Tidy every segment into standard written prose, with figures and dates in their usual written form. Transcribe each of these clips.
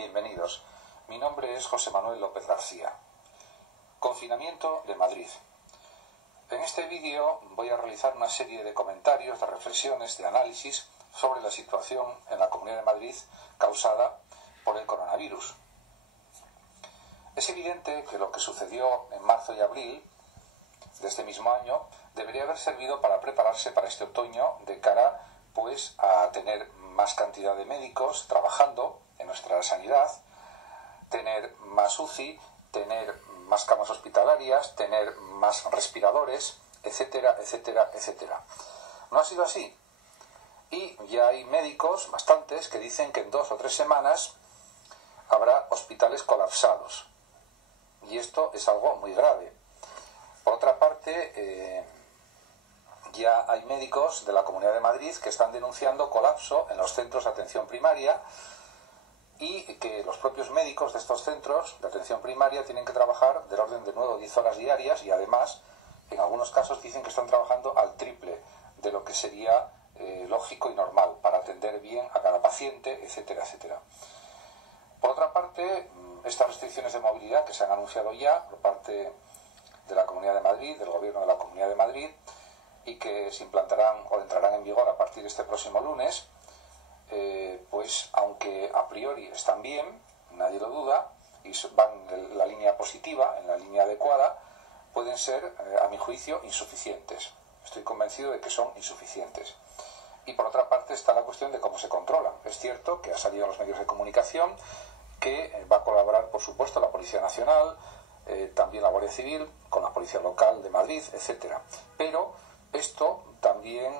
Bienvenidos. Mi nombre es José Manuel López García. Confinamiento de Madrid. En este vídeo voy a realizar una serie de comentarios, de reflexiones, de análisis sobre la situación en la Comunidad de Madrid causada por el coronavirus. Es evidente que lo que sucedió en marzo y abril de este mismo año debería haber servido para prepararse para este otoño de cara pues a tener más cantidad de médicos trabajando en nuestra sanidad, tener más UCI, tener más camas hospitalarias, tener más respiradores, etcétera, etcétera, etcétera. No ha sido así. Y ya hay médicos, bastantes, que dicen que en 2 o 3 semanas habrá hospitales colapsados. Y esto es algo muy grave. Por otra parte, ya hay médicos de la Comunidad de Madrid que están denunciando colapso en los centros de atención primaria y que los propios médicos de estos centros de atención primaria tienen que trabajar del orden de 9 o 10 horas diarias y además, en algunos casos, dicen que están trabajando al triple de lo que sería lógico y normal para atender bien a cada paciente, etcétera, etcétera. Por otra parte, estas restricciones de movilidad que se han anunciado ya por parte de la Comunidad de Madrid, del Gobierno de la Comunidad de Madrid, y que se implantarán o entrarán en vigor a partir de este próximo lunes, pues aunque a priori están bien, nadie lo duda, y van en la línea positiva, en la línea adecuada, pueden ser, a mi juicio, insuficientes. Estoy convencido de que son insuficientes. Y por otra parte está la cuestión de cómo se controlan. Es cierto que ha salido en los medios de comunicación que va a colaborar, por supuesto, la Policía Nacional, también la Guardia Civil, con la Policía Local de Madrid, etcétera. Pero esto también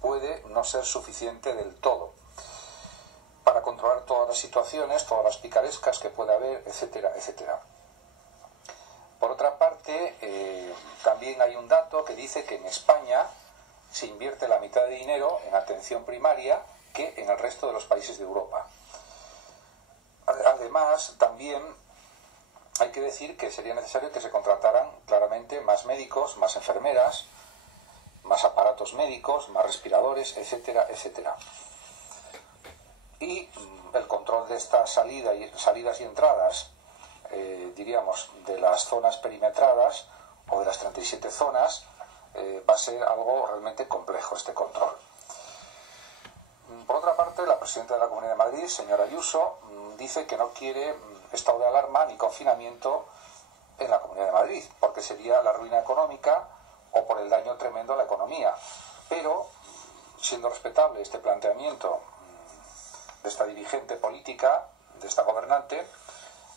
puede no ser suficiente del todo para controlar todas las situaciones, todas las picarescas que pueda haber, etcétera, etcétera. Por otra parte, también hay un dato que dice que en España se invierte la mitad de dinero en atención primaria que en el resto de los países de Europa. Además, también hay que decir que sería necesario que se contrataran claramente más médicos, más enfermeras, más aparatos médicos, más respiradores, etcétera, etcétera. Y el control de estas salidas y entradas, diríamos, de las zonas perimetradas o de las 37 zonas, va a ser algo realmente complejo este control. Por otra parte, la presidenta de la Comunidad de Madrid, señora Ayuso, dice que no quiere estado de alarma ni confinamiento en la Comunidad de Madrid, porque sería la ruina económica o por el daño tremendo a la economía. Pero, siendo respetable este planteamiento de esta dirigente política, de esta gobernante,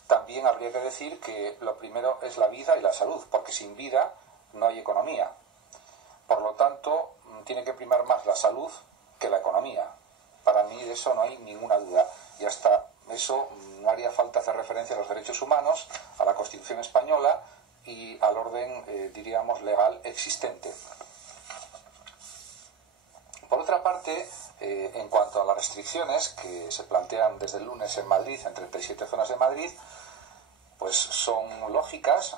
también habría que decir que lo primero es la vida y la salud, porque sin vida no hay economía. Por lo tanto, tiene que primar más la salud que la economía. Para mí de eso no hay ninguna duda. Y hasta eso no haría falta hacer referencia a los derechos humanos, a la Constitución española y al orden, diríamos, legal existente. Por otra parte, en cuanto a las restricciones que se plantean desde el lunes en Madrid, en 37 zonas de Madrid, pues son lógicas.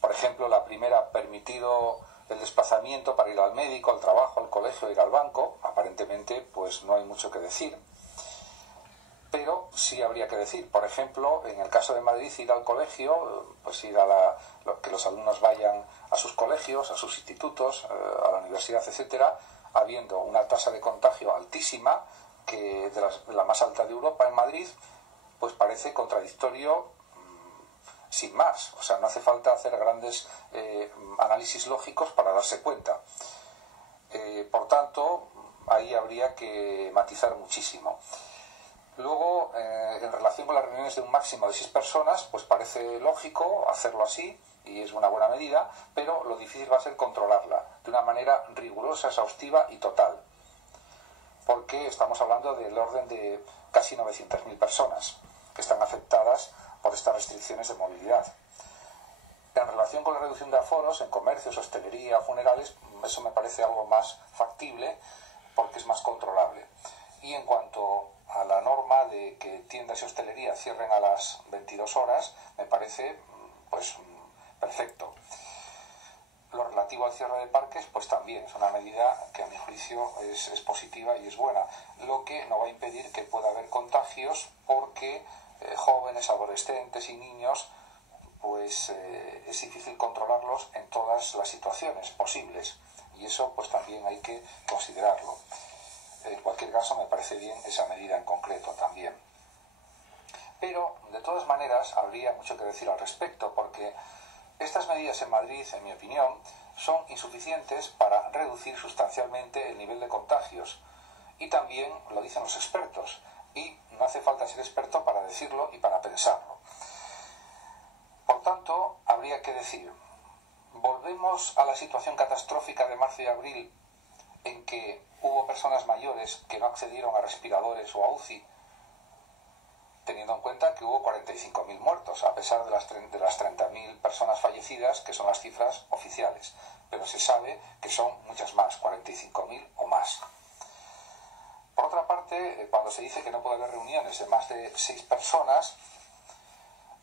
Por ejemplo, la primera, permitido el desplazamiento para ir al médico, al trabajo, al colegio, ir al banco. Aparentemente, pues no hay mucho que decir. Pero sí habría que decir, por ejemplo, en el caso de Madrid, ir al colegio, pues ir a que los alumnos vayan a sus colegios, a sus institutos, a la universidad, etcétera, habiendo una tasa de contagio altísima, que de la más alta de Europa en Madrid, pues parece contradictorio sin más. O sea, no hace falta hacer grandes análisis lógicos para darse cuenta. Por tanto, ahí habría que matizar muchísimo. Luego, en relación con las reuniones de un máximo de 6 personas, pues parece lógico hacerlo así, y es una buena medida, pero lo difícil va a ser controlarla de una manera rigurosa, exhaustiva y total. Porque estamos hablando del orden de casi 900.000 personas que están afectadas por estas restricciones de movilidad. En relación con la reducción de aforos en comercios, hostelería, funerales, eso me parece algo más factible porque es más controlable. Y en cuanto a la norma de que tiendas y hostelería cierren a las 22 horas, me parece pues perfecto. Lo relativo relativo al cierre de parques, pues también es una medida que a mi juicio es positiva y es buena, lo que no va a impedir que pueda haber contagios porque jóvenes, adolescentes y niños, pues es difícil controlarlos en todas las situaciones posibles y eso pues también hay que considerarlo. En cualquier caso me parece bien esa medida en concreto también. Pero de todas maneras habría mucho que decir al respecto porque estas medidas en Madrid, en mi opinión, son insuficientes para reducir sustancialmente el nivel de contagios y también lo dicen los expertos y no hace falta ser experto para decirlo y para pensarlo. Por tanto, habría que decir, volvemos a la situación catastrófica de marzo y abril en que hubo personas mayores que no accedieron a respiradores o a UCI, teniendo en cuenta que hubo 45.000 muertos, a pesar de las 30.000 personas fallecidas, que son las cifras oficiales. Pero se sabe que son muchas más, 45.000 o más. Por otra parte, cuando se dice que no puede haber reuniones de más de 6 personas,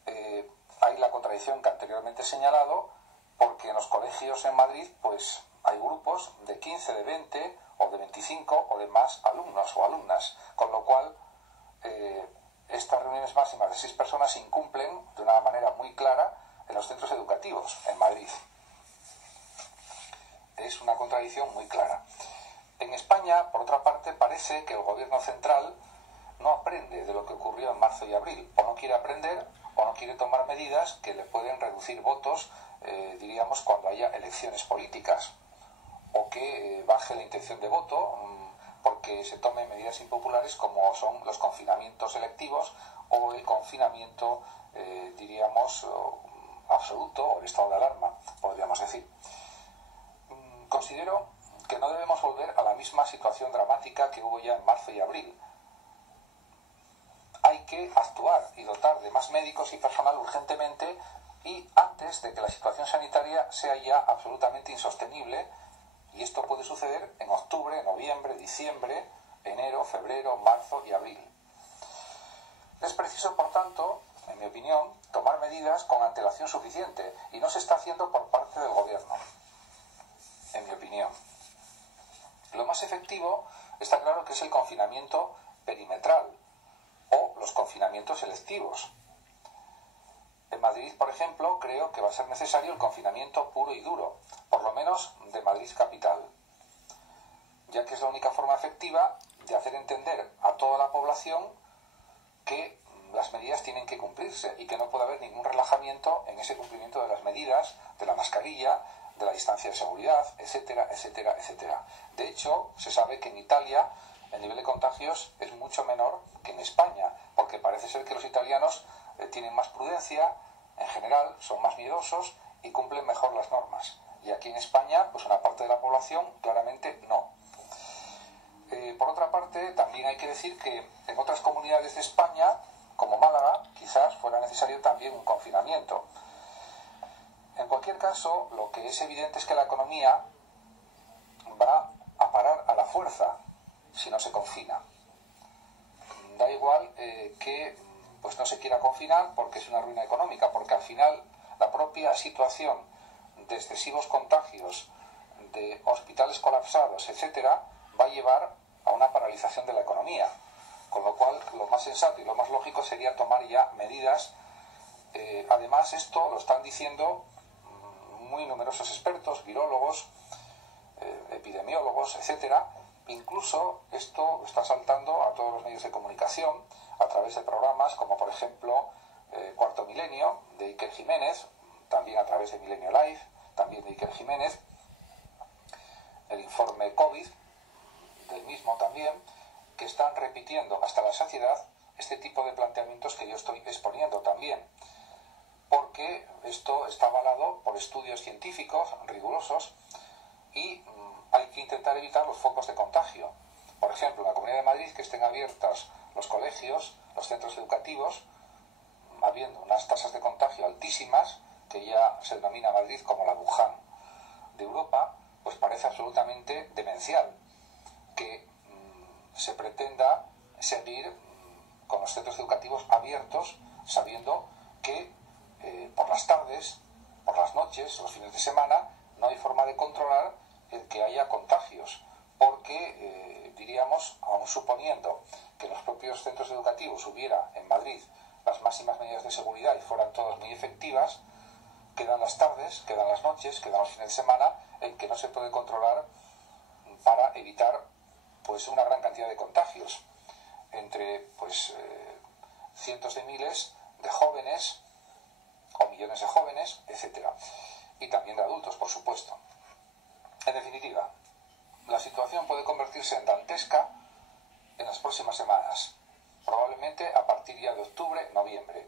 hay la contradicción que anteriormente he señalado, porque en los colegios en Madrid pues hay grupos de 15, de 20 o de 25 o de más alumnos o alumnas, con lo cual estas reuniones máximas de 6 personas se incumplen de una manera muy clara en los centros educativos en Madrid. Es una contradicción muy clara. En España, por otra parte, parece que el gobierno central no aprende de lo que ocurrió en marzo y abril, o no quiere aprender, o no quiere tomar medidas que le pueden reducir votos, diríamos, cuando haya elecciones políticas, o que baje la intención de voto, porque se tomen medidas impopulares como son los confinamientos selectivos o el confinamiento, diríamos, absoluto, o el estado de alarma, podríamos decir. Considero que no debemos volver a la misma situación dramática que hubo ya en marzo y abril. Hay que actuar y dotar de más médicos y personal urgentemente y antes de que la situación sanitaria sea ya absolutamente insostenible, y esto puede suceder en octubre, noviembre, diciembre, enero, febrero, marzo y abril. Es preciso, por tanto, en mi opinión, tomar medidas con antelación suficiente y no se está haciendo por parte del gobierno, en mi opinión. Lo más efectivo está claro que es el confinamiento perimetral o los confinamientos selectivos. En Madrid, por ejemplo, creo que va a ser necesario el confinamiento puro y duro, por lo menos de Madrid capital, ya que es la única forma efectiva de hacer entender a toda la población que las medidas tienen que cumplirse y que no puede haber ningún relajamiento en ese cumplimiento de las medidas, de la mascarilla, de la distancia de seguridad, etcétera, etcétera, etcétera. De hecho, se sabe que en Italia el nivel de contagios es mucho menor que en España, porque parece ser que los italianos tienen más prudencia, en general son más miedosos y cumplen mejor las normas. Y aquí en España, pues una parte de la población claramente no. Por otra parte, también hay que decir que en otras comunidades de España, como Málaga, quizás fuera necesario también un confinamiento. En cualquier caso, lo que es evidente es que la economía va a parar a la fuerza si no se confina. Da igual que pues no se quiera confinar porque es una ruina económica, porque al final la propia situación de excesivos contagios, de hospitales colapsados, etcétera, va a llevar a una paralización de la economía. Con lo cual, lo más sensato y lo más lógico sería tomar ya medidas. Además, esto lo están diciendo muy numerosos expertos, virólogos, epidemiólogos, etcétera. Incluso esto está saltando a todos los medios de comunicación a través de programas como, por ejemplo, Cuarto Milenio, de Iker Jiménez, también a través de Milenio Live, también de Iker Jiménez, el informe COVID, del mismo también, que están repitiendo hasta la saciedad este tipo de planteamientos que yo estoy exponiendo también, porque esto está avalado por estudios científicos rigurosos y hay que intentar evitar los focos de contagio. Por ejemplo, en la Comunidad de Madrid, que estén abiertos los colegios, los centros educativos, habiendo unas tasas de contagio altísimas, que ya se denomina Madrid como la Wuhan de Europa, pues parece absolutamente demencial que se pretenda seguir con los centros educativos abiertos, sabiendo que por las tardes, por las noches, los fines de semana, no hay forma de controlar el que haya contagios, porque diríamos, aun suponiendo que en los propios centros educativos hubiera en Madrid las máximas medidas de seguridad y fueran todas muy efectivas, quedan las tardes, quedan las noches, quedan los fines de semana en que no se puede controlar para evitar pues una gran cantidad de contagios entre cientos de miles de jóvenes o millones de jóvenes, etcétera, y también de adultos, por supuesto. En definitiva, la situación puede convertirse en dantesca en las próximas semanas, probablemente a partir ya de octubre, noviembre.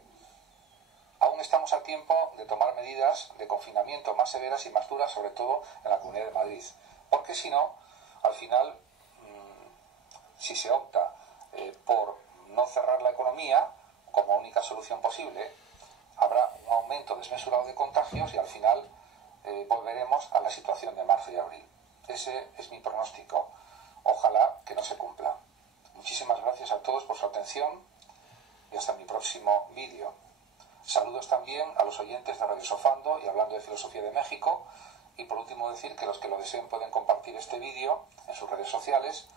Aún estamos a tiempo de tomar medidas de confinamiento más severas y más duras, sobre todo en la Comunidad de Madrid, porque si no, al final, si se opta por no cerrar la economía como única solución posible, habrá un aumento desmesurado de contagios y al final volveremos a la situación de marzo y abril. Ese es mi pronóstico. Ojalá que no se cumpla. Muchísimas gracias a todos por su atención y hasta mi próximo vídeo. Saludos también a los oyentes de Radio Sofando y Hablando de Filosofía de México. Y por último decir que los que lo deseen pueden compartir este vídeo en sus redes sociales,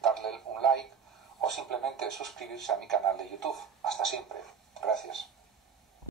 darle un like o simplemente suscribirse a mi canal de YouTube. Hasta siempre. Gracias.